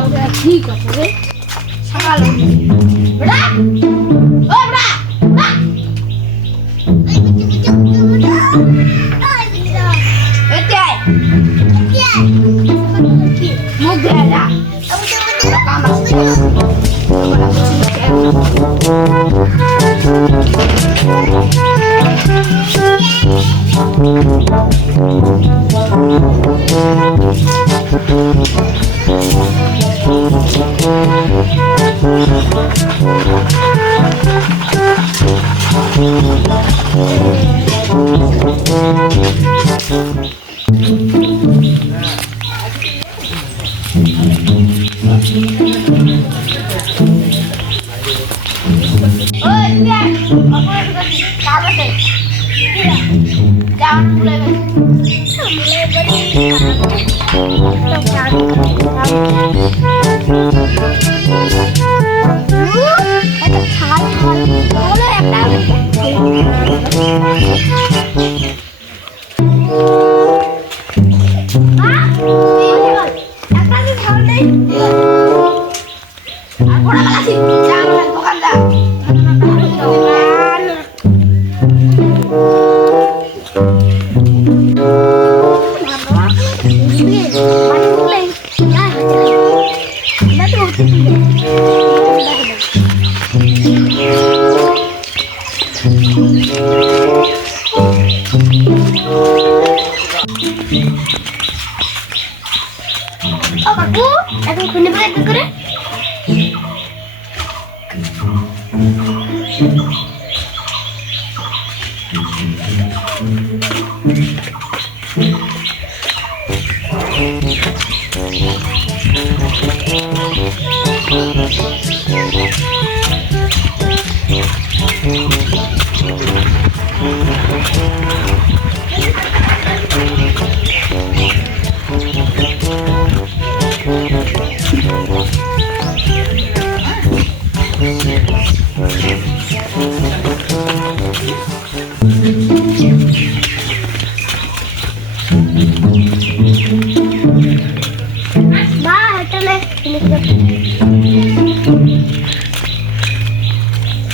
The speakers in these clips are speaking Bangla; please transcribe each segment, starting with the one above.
উঠে ঠিক আছে রে সকাল বেটা ও বেটা মুখ দিয়ে যা কাম আছে এখন খুনে পড়ে কি করে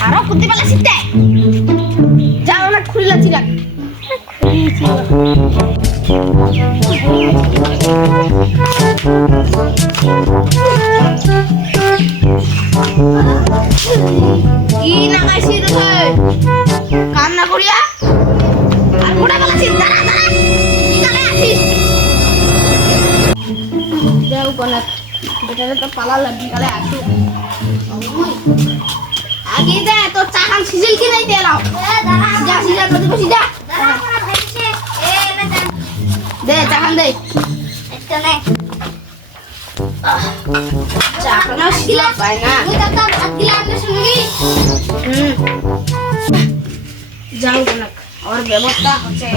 আরো কুত্তি পালা শিখতে যাও না খুললা চিরা কি লাগাইছি তো কান্না করিয়া আর মোটা পালাছি দাঁড়া দাঁড়া কি কালে আসিস যাও কোনা বেটারে তো পালা লাগি কালে আসো আগে দে তো চাকান সিজিল কি নাই দেলাও যা সিজা তো দিবি যা দে চাকান দে একটা নে চাকান সিলা পায় না তুই তো ভাত দিলা না শুনবি যাও কোনা और व्यवस्था হচ্ছে